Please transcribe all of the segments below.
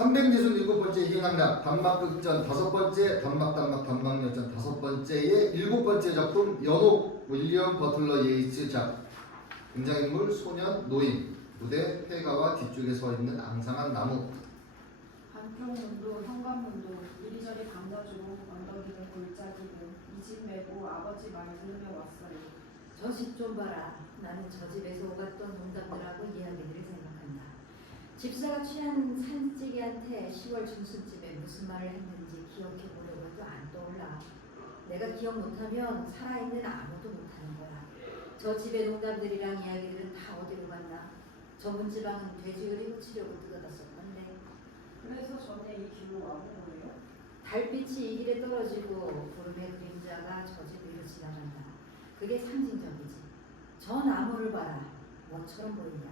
300예순 7번째 희망락 단막극전 5번째 단막연전 5번째의 7번째 작품 연옥 윌리엄 버틀러 예이츠 작 등장인물 소년 노인 무대 폐가와 뒤쪽에 서 있는 앙상한 나무 한쪽문도 현관문도 이리저리 방자주고 언덕이든 골짜기든 이 집 메고 아버지 말 들으며 왔어요. 저 집 좀 봐라. 나는 저 집에서 오갔던 농담들하고 이야기들을 생각한다. 집사가 취한 산찌개한테 10월 중순쯤에 무슨 말을 했는지 기억해보려고 해도 안 떠올라. 내가 기억 못하면 살아있는 아무도 못하는 거야. 저 집의 농담들이랑 이야기들은 다 어디로 갔나? 저 문지방은 돼지요리 훔치려고 뜯어놨었건데. 그래서 전에 이 길로 와본 거예요? 달빛이 이 길에 떨어지고 구름의 그림자가 저 집 위로 지나간다. 그게 상징적이지. 저 나무를 봐라. 뭐처럼 보이냐?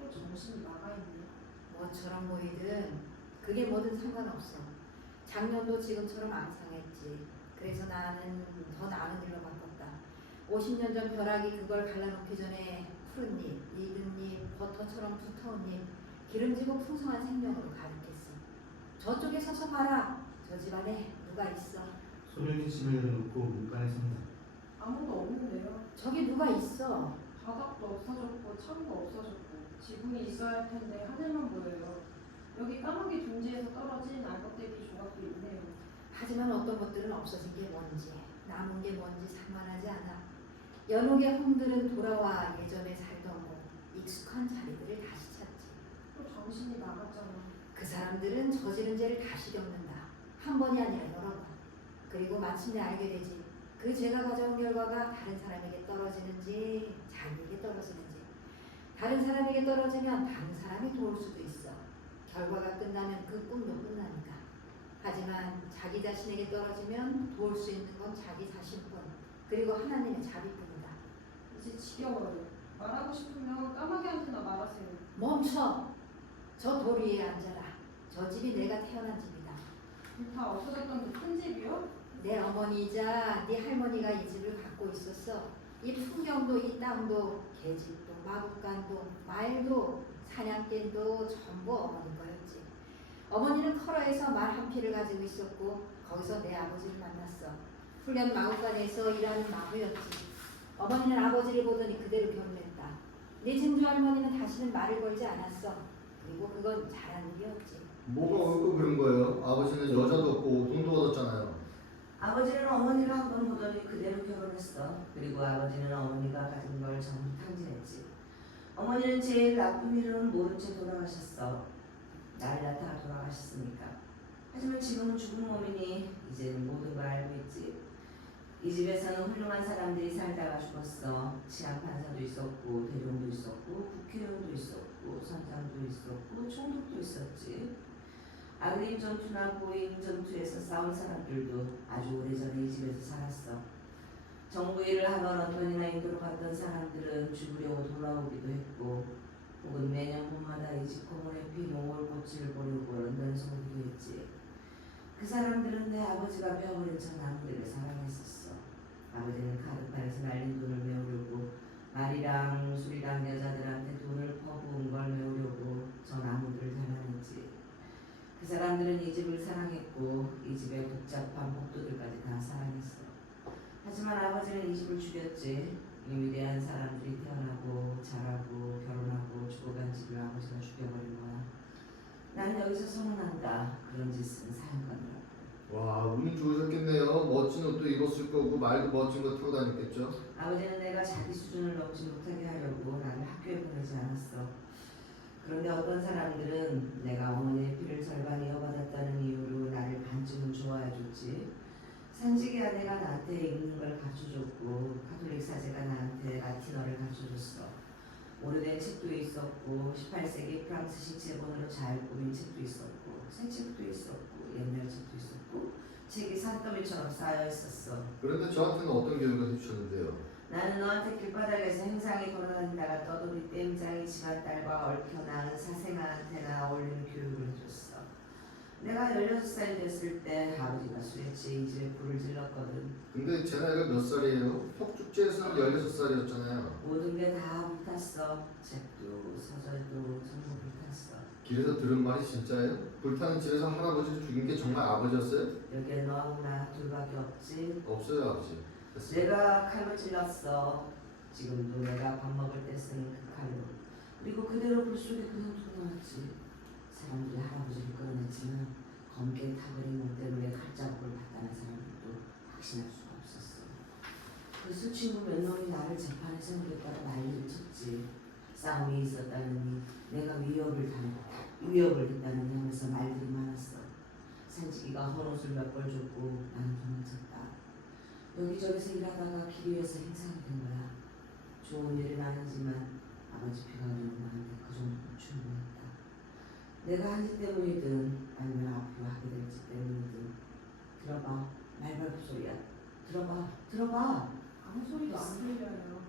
또 정신이 나가있네. 뭐처럼 보이든 그게 뭐든 상관없어. 작년도 지금처럼 앙상했지. 그래서 나는 더 나은 일로 바꿨다. 50년 전 벼락이 그걸 갈라놓기 전에 푸른 잎, 익은 잎, 버터처럼 두터운 잎, 기름지고 풍성한 생명으로 가득했어. 저쪽에 서서 봐라. 저 집안에 누가 있어? 소년이 짐을 내려놓고 문간에 선다. 아무도 없는데요. 저기 누가 있어? 바닥도 없어졌고 창도 없어졌고 지붕이 있어야 할 텐데 하늘만 보여요. 여기 까마귀 둥지에서 떨어진 알껍데기 조각도 있네요. 하지만 어떤 것들은 없어진 게 뭔지 남은 게 뭔지 상관하지 않아. 연옥의 홈들은 돌아와 예전에 살던 곳 익숙한 자리들을 다시 찾지. 또 정신이 나갔잖아. 그 사람들은 저지른 죄를 다시 겪는다. 한 번이 아니라 여러 번. 그리고 마침내 알게 되지. 그 죄가 가져온 결과가 다른 사람에게 떨어지는지 자기에게 떨어지는지. 다른 사람에게 떨어지면 다른 사람이 도울 수도 있어. 결과가 끝나면 그 꿈도 끝나니까. 하지만 자기 자신에게 떨어지면 도울 수 있는 건 자기 자신뿐. 그리고 하나님의 자비뿐이다. 이제 지겨워요. 말하고 싶으면 까마귀한테나 말하세요. 멈춰! 저 돌 위에 앉아라. 저 집이 내가 태어난 집이다. 다 없어졌던 그 큰 집이요? 내 어머니이자 네 할머니가 이 집을 갖고 있었어. 이 풍경도 이 땅도 계집도 마구간도 말도 사냥개도 전부 어머니 거였지. 어머니는 커러에서 말 한 피를 가지고 있었고 거기서 내 아버지를 만났어. 훈련 마구간에서 일하는 마부였지. 어머니는 아버지를 보더니 그대로 결혼했다. 네 증조 할머니는 다시는 말을 걸지 않았어. 그리고 그건 잘한 일이었지. 뭐가 옳고 그런 거예요? 아버지는 여자도 없고 돈도 얻었잖아요. 아버지는 어머니를 한 번 보더니 그대로 결혼했어. 그리고 아버지는 어머니가 가진 걸 전부 탕진했지. 어머니는 제일 나쁜 일은 모른 채 돌아가셨어. 날 낳다가 돌아가셨으니까. 하지만 지금은 죽은 몸이니 이제는 모든 걸 알고 있지. 이 집에서는 훌륭한 사람들이 살다가 죽었어. 치안판사도 있었고 대령도 있었고 국회의원도 있었고 선장도 있었고 총독도 있었지. 아그림 전투나 보잉 전투에서 싸운 사람들도 아주 오래전에 이 집에서 살았어. 정부 일을 하건 어떤 이나 인도로 갔던 사람들은 죽으려고 돌아오기도 했고 혹은 매년 봄마다 이 집 공원에 핀 옹월꽃을 보려고 런던에서 오기도 했지. 그 사람들은 내 아버지가 뼈버린 저 나무들을 사랑했었어. 아버지는 가득판에서 날린 돈을 메우려고 말이랑 술이랑 여자들한테 돈을 퍼부은 걸 메우려고 저 나무들을 달아냈지. 그 사람들은 이 집을 사랑했고 이 집의 복잡한 복도들까지 다 사랑했어. 하지만 아버지는 이 집을 죽였지. 이 위대한 사람들이 태어나고 자라고 결혼하고 죽어간 집을 아버지가 죽여버린 거야. 난 여기서 선언한다. 그런 짓은 사형감이라고. 와, 운이 좋으셨겠네요. 멋진 옷도 입었을 거고 말도 멋진 거 타고 다녔겠죠. 아버지는 내가 자기 수준을 넘지 못하게 하려고 나를 학교에 보내지 않았어. 그런데 어떤 사람들은 내가 어머니의 피를 절반 이어받았다는 이유로 나를 반쯤은 좋아해줬지. 산지기 아내가 나한테 읽는 걸 가르쳐줬고 가톨릭 사제가 나한테 라틴어를 가르쳐줬어. 오래된 책도 있었고 18세기 프랑스식 제본으로 잘 꾸민 책도 있었고 새 책도 있었고 옛날 책도 있었고 책이 산더미처럼 쌓여 있었어. 그런데 저한테는 어떤 교육을 해주셨는데요? 나는 너한테 길바닥에서 행상이 돌아다니다가 떠돌이 땜장이 집안 딸과 얽혀 낳은 사생아한테나 어울리는 교육을 해줬어. 내가 16살이 됐을 때 아버지가 술에 취해 이 집에 불을 질렀거든. 근데 제 나이가 몇 살이에요? 혁축제에서는 16살이었잖아요. 모든 게 다 불탔어. 책도 서적도 전부 불탔어. 길에서 들은 말이 진짜예요? 불타는 집에서 할아버지를 죽인 게 정말 아버지였어요? 여기에 너하고 나 둘밖에 없지. 없어요, 아버지. 됐어요. 내가 칼로 찔렀어. 지금도 내가 밥 먹을 때 쓰는 그 칼로. 그리고 그대로 불 속에 그냥 두고 나왔지. 사람들이 할아버지를 끌어냈지만 검게 타버린 몸 때문에 칼자국을 봤다는 사람들도 확신할 수가 없었어. 그 수친구 몇 놈이 나를 재판에서 무겠다고 난리를 쳤지. 싸움이 있었다느니 내가 위협을 했다는 향에서 말들이 많았어. 산지기가 헌옷을 몇 벌 줬고 나는 도망쳤다. 여기저기서 일하다가 길 위에서 행상이 된 거야. 좋은 일은 아니지만 아버지 피가 흐르는 나한테 그 정도는 충분했다. 내가 한 짓 때문이든 아니면 앞으로 하게 될 짓 때문이든 들어봐. 말발굽 소리야. 들어봐. 아무 소리도 안 들려요.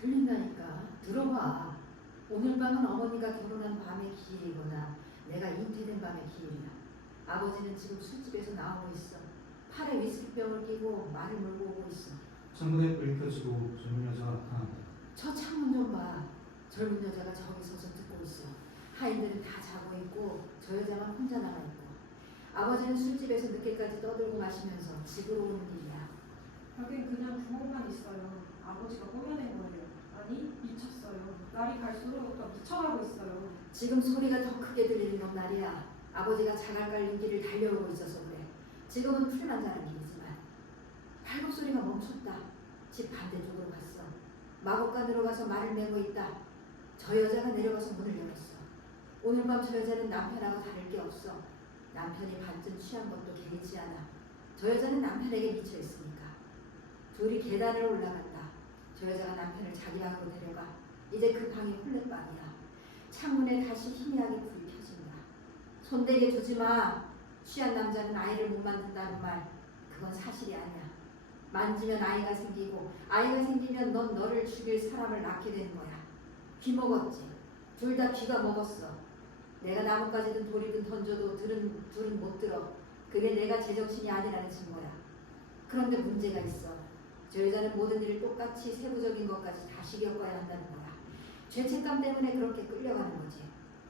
들린다니까. 들어봐. 오늘 밤은 어머니가 결혼한 밤의 기일이거나 내가 잉태된 밤의 기일이야. 아버지는 지금 술집에서 나오고 있어. 팔에 위스키병을 끼고 말을 몰고 오고 있어. 창문에 불이 켜지고 젊은 여자가 나타난다. 저 창문 좀 봐. 젊은 여자가 저기 서서 듣고 있어. 하인들은 다 자고 있고 저 여자만 혼자 남아 있고. 아버지는 술집에서 늦게까지 떠들고 마시면서 집으로 오는 길이야. 벽엔 그냥 구멍만 있어요. 아버지가 꾸며낸 거예요. 아니, 미쳤어요. 날이 갈수록 더 미쳐가고 있어요. 지금 소리가 더 크게 들리는 건 말이야. 아버지가 자갈 깔린 길을 달려오고 있어서 그래. 지금은 풀만 자는 길이지만 발굽 소리가 멈췄다. 집 반대쪽으로 갔어. 마곡간으로 가서 말을 메고 있다. 저 여자가 내려가서 문을 열었어. 오늘 밤 저 여자는 남편하고 다를 게 없어. 남편이 반쯤 취한 것도 개의치 않아. 저 여자는 남편에게 미쳐 있으니까. 둘이 계단을 올라간다. 저 여자가 남편을 자기 방으로 데려가. 이제 그 방이 홀레방이야. 창문에 다시 희미하게 불이 켜진다. 손대게 두지 마. 취한 남자는 아이를 못 만든다는 말, 그건 사실이 아니야. 만지면 아이가 생기고 아이가 생기면 넌 너를 죽일 사람을 낳게 되는 거야. 귀 먹었지. 둘 다 귀가 먹었어. 내가 나뭇가지든 돌이든 던져도 둘은 못 들어. 그게 내가 제정신이 아니라는 증거야. 그런데 문제가 있어. 저 여자는 모든 일을 똑같이 세부적인 것까지 다시 겪어야 한다는 거야. 죄책감 때문에 그렇게 끌려가는 거지.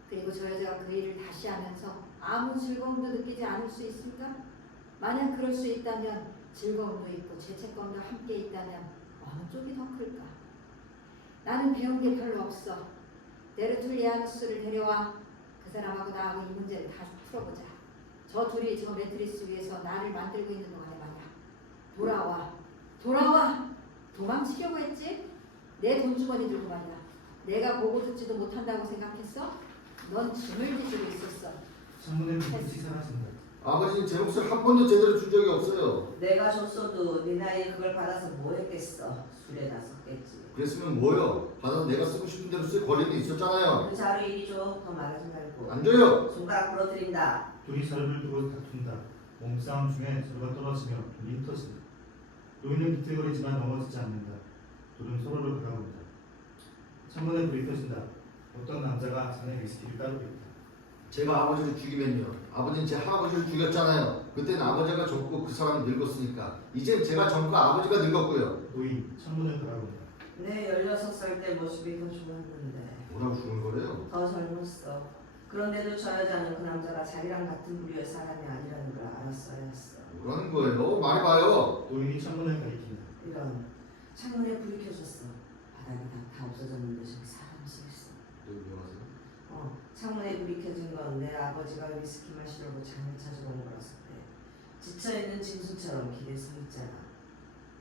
그리고 저 여자가 그 일을 다시 하면서 아무 즐거움도 느끼지 않을 수 있을까? 만약 그럴 수 있다면 즐거움도 있고 죄책감도 함께 있다면 어느 쪽이 더 클까? 나는 배운 게 별로 없어. 데르툴리아누스를 데려와. 그 사람하고 나하고 이 문제를 다 풀어보자. 저 둘이 저 매트리스 위에서 나를 만들고 있는 동안에 말이야. 돌아와. 도망치려고 했지? 내 돈주머니 들고 말이야. 내가 보고 듣지도 못한다고 생각했어? 넌 짐을 지지고 있었어. 창문에 불빛이 사라진다. 아버지는 제 몫을 한 번도 제대로 준 적이 없어요. 내가 줬어도 네 나이에 그걸 받아서 뭐 했겠어. 술에다 섞겠지. 그랬으면 뭐요? 받아서 내가 쓰고 싶은 대로 쓸 권리는 있었잖아요. 그 자루 이리 줘. 더 말하지 말고. 안 줘요. 손가락 부러뜨린다. 둘이 자루를 두고 다툰다. 몸싸움 중에 자루가 떨어지며 둘이 흩어진다. 노인은 비틀거리지만 넘어지지 않는다. 둘은 서로를 바라본다. 창문에 불이 켜진다. 어떤 남자가 잔에 위스키를 따르고 있다. 제가 아버지를 죽이면요. 아버지는 제 할아버지를 죽였잖아요. 그때는 아버지가 젊고 그 사람은 늙었으니까. 이젠 제가 젊고 아버지가 늙었고요. 노인 창문을 바라본다. 내 16살 때 모습이 더 좋았는데 뭐라고 죽은 거래요? 더 젊었어. 그런데도 저 여자는 그 남자가 자기랑 같은 부류의 사람이 아니라는 걸 알았어야 했어. 뭐라는 거예요? 말해봐요. 노인이 창문을 가리킨다. 이런 창문에 불이 켜졌어. 바닥이 다 없어졌는데 저기 사람이 서 있어. 여기 왜 가세요? 창문에 불이 켜진 건 내 아버지가 위스키 마시려고 장을 찾으러 온 거라서 그래. 지쳐있는 짐승처럼 길에 서 있잖아.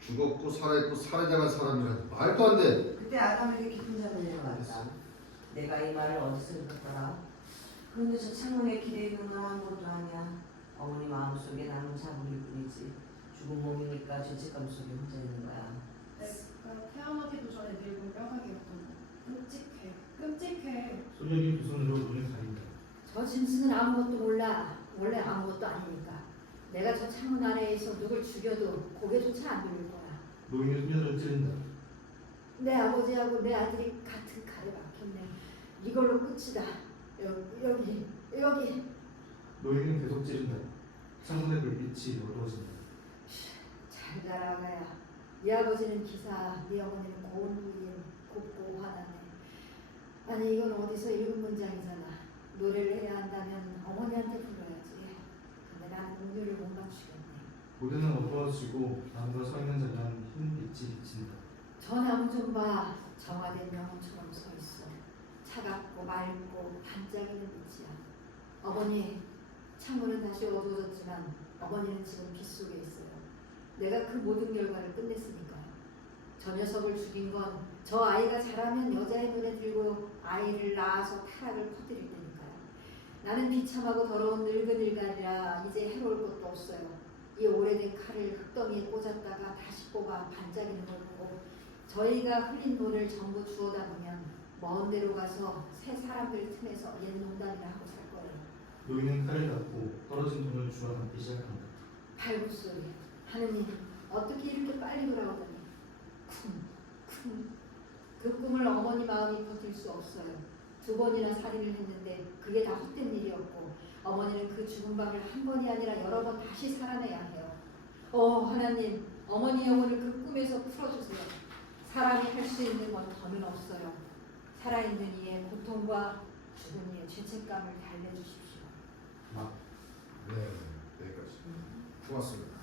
죽었고 살아있고 살해당한 사람이라니 말도 안 돼. 그때 아담에게 깊은 잠이 내려왔다. 내가 이 말을 어디서 읽었더라? 그런데 저 창문에 길에 있는 건 아무것도 아니야. 어머니 마음속에 남은 자국일 뿐이지. 죽은 몸이니까 죄책감 속에 혼자 있는 거야. 내가 태어나기도 전에 늙은 뼈다귀였던 거. 끔찍해. 소년이 두 손으로 눈을 가린다. 저 짐승은 아무것도 몰라. 원래 아무것도 아니니까. 내가 저 창문 아래에서 누굴 죽여도 고개조차 안 돌릴 거야. 노인이 소년을 찌른다. 내 아버지하고 내 아들이 같은 칼에 박혔네. 이걸로 끝이다. 여기. 노인은 계속 찌른다. 창문의 불빛이 어두워진다. 잘 자라가야. 네 아버지는 기사, 네 어머니는 고운 후인 곱고 화나네. 아니 이건 어디서 읽은 문장이잖아. 노래를 해야 한다면 어머니한테 불러야지. 근데 나는 음료를 못 맞추겠네. 모두는 어두워지고 나무가 서 있는 자리는 흰 빛이 비친다. 저 나무 좀 봐. 정화된 영혼처럼 서 있어. 차갑고 맑고 반짝이는 빛이야. 어머니, 창문은 다시 어두워졌지만 어머니는 지금 빛 속에 있어요. 내가 그 모든 결과를 끝냈으니까요. 저 녀석을 죽인 건 저 아이가 자라면 여자의 눈에 들고 아이를 낳아서 타락을 퍼뜨릴 테니까요. 나는 비참하고 더러운 늙은 일간이라 이제 해로울 것도 없어요. 이 오래된 칼을 흙덩이에 꽂았다가 다시 뽑아 반짝이는 걸 보고 저희가 흘린 돈을 전부 주워다 보면 먼 데로 가서 새 사람들 틈에서 옛 농담이나 하고 살 거예요. 노인은 칼을 닫고 떨어진 돈을 주워 담기 시작한다. 발굽소리. 하느님, 어떻게 이렇게 빨리 돌아오더니 쿵쿵. 그 꿈을 어머니 마음이 버틸 수 없어요. 2번이나 살인을 했는데 그게 다 헛된 일이었고 어머니는 그 죽은 밤을 한 번이 아니라 여러 번 다시 살아내야 해요. 하나님, 어머니 영혼을 그 꿈에서 풀어주세요. 사람이 할 수 있는 건 더는 없어요. 살아있는 이의 고통과 죽은 이의 죄책감을 달래주십시오. 막 네, 여기까지. 고맙습니다.